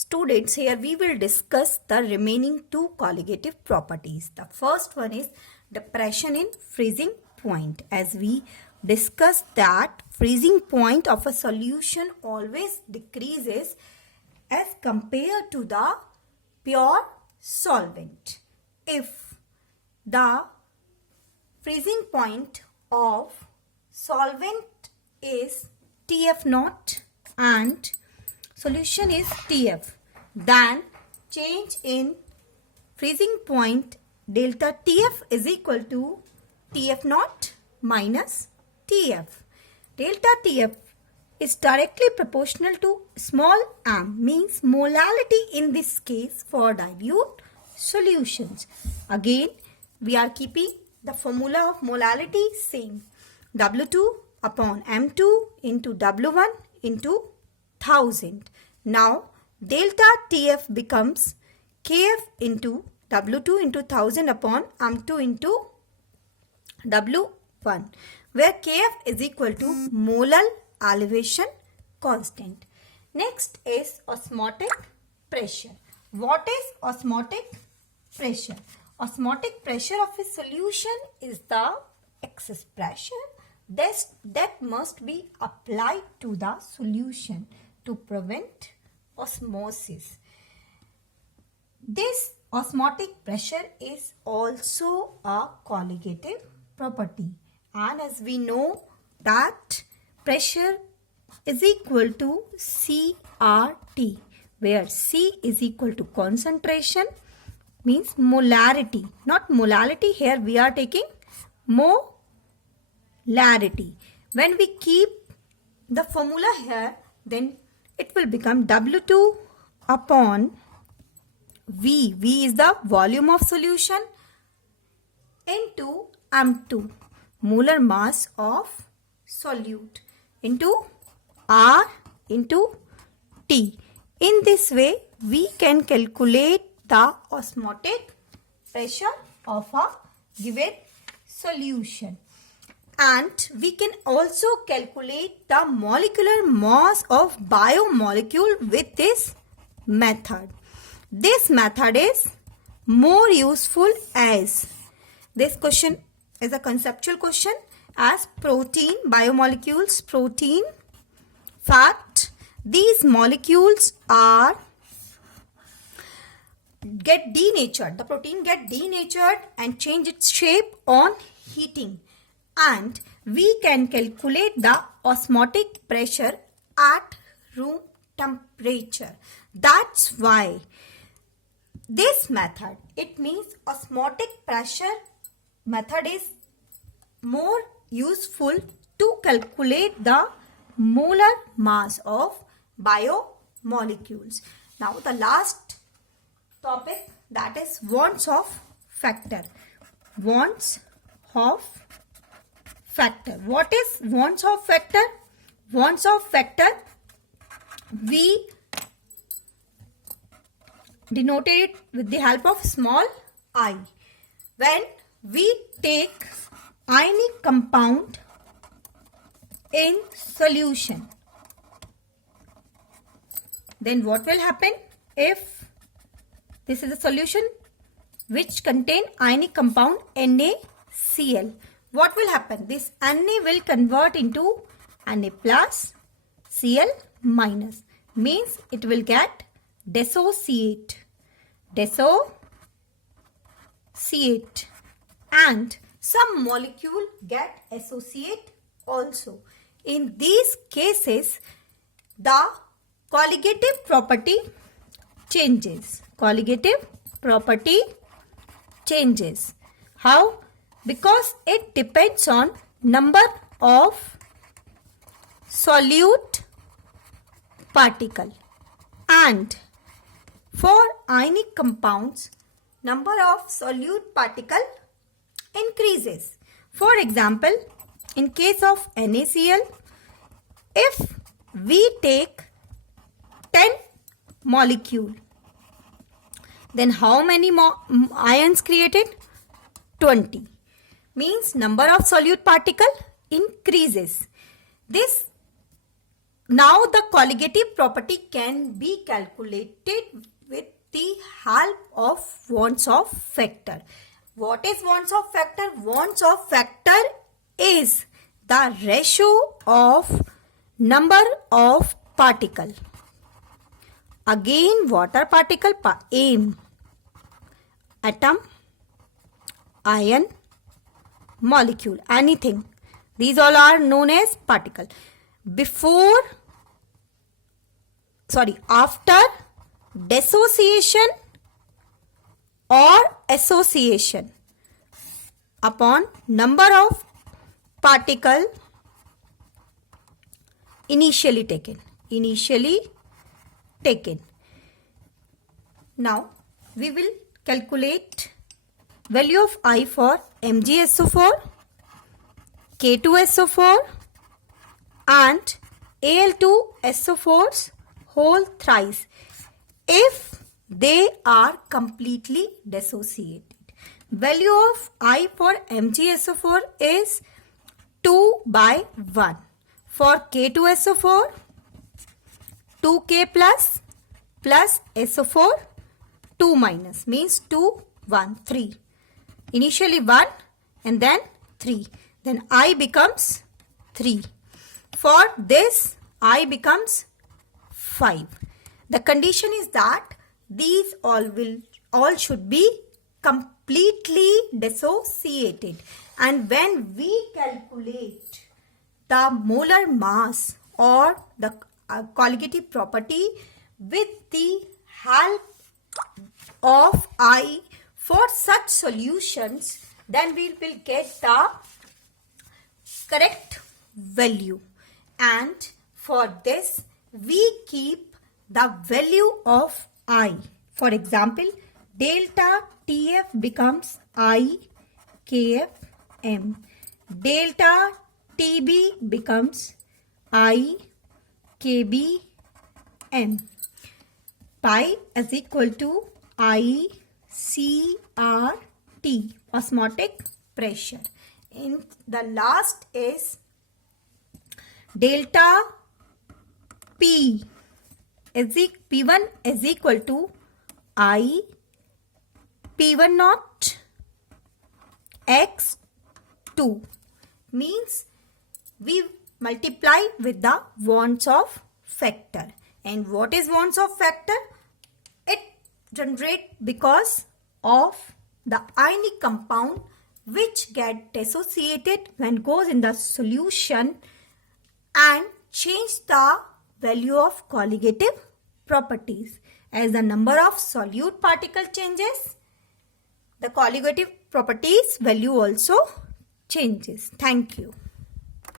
Students, here we will discuss the remaining two colligative properties. The first one is depression in freezing point. As we discussed that freezing point of a solution always decreases as compared to the pure solvent. If the freezing point of solvent is TF naught and solution is TF, then change in freezing point delta TF is equal to TF naught minus TF. Delta TF is directly proportional to small m, means molality in this case for dilute solutions. Again, we are keeping the formula of molality same. W2 upon M2 into W1 into 1000. Now, delta TF becomes KF into W2 into 1000 upon M2 into W1, where KF is equal to molar elevation constant. Next is osmotic pressure. What is osmotic pressure? Osmotic pressure of a solution is the excess pressure that must be applied to the solution to prevent osmosis. This osmotic pressure is also a colligative property, and as we know that pressure is equal to CRT, where C is equal to concentration, means molarity, not molality. Here we are taking molarity. When we keep the formula here, then it will become W2 upon V. V is the volume of solution into M2, molar mass of solute, into R into T. In this way, we can calculate the osmotic pressure of a given solution. And we can also calculate the molecular mass of biomolecule with this method. This method is more useful as this question is a conceptual question, as protein, biomolecules, protein, fat, these molecules are get denatured. The protein get denatured and change its shape on heating, and we can calculate the osmotic pressure at room temperature. That's why this method, it means osmotic pressure method, is more useful to calculate the molar mass of biomolecules. Now the last topic, that is Wants of factor. Wants of factor. What is wants of factor? Wants of factor, we denoted it with the help of small I. When we take ionic compound in solution, then what will happen? If this is a solution which contain ionic compound NaCl, what will happen? This Na will convert into Na plus Cl minus, means it will get dissociate, and some molecule get associate also. In these cases, the colligative property changes. Colligative property changes. How? Because it depends on number of solute particle, and for ionic compounds, number of solute particle increases. For example, in case of NaCl, if we take 10 molecule, then how many ions created? 20. Means number of solute particle increases. This Now the colligative property can be calculated with the help of Wonsoff factor. What is Wonsoff factor? Wonsoff factor is the ratio of number of particle. Again, water particle, aim, atom, ion, molecule, anything. These all are known as particle. After dissociation or association upon number of particle initially taken. Now we will calculate value of I for MgSO4, K2SO4 and Al2SO4's whole thrice if they are completely dissociated. Value of I for MgSO4 is 2/1. For K2SO4, 2K plus SO4, 2 minus means 2, 1, 3. Initially 1 and then 3. Then I becomes 3. For this, I becomes 5. The condition is that these all should be completely dissociated. And when we calculate the molar mass or the colligative property with the help of I for such solutions, then we will get the correct value. And for this, we keep the value of I. For example, delta TF becomes I KFM. Delta TB becomes I KBM. Pi is equal to I CRT, osmotic pressure. And the last is delta P P1 is equal to I P1 naught X2, means we multiply with the Wonsoff factor. And what is Wonsoff factor? It generates because of the ionic compound which get dissociated when goes in the solution and change the value of colligative properties. As the number of solute particle changes, the colligative properties value also changes. Thank you.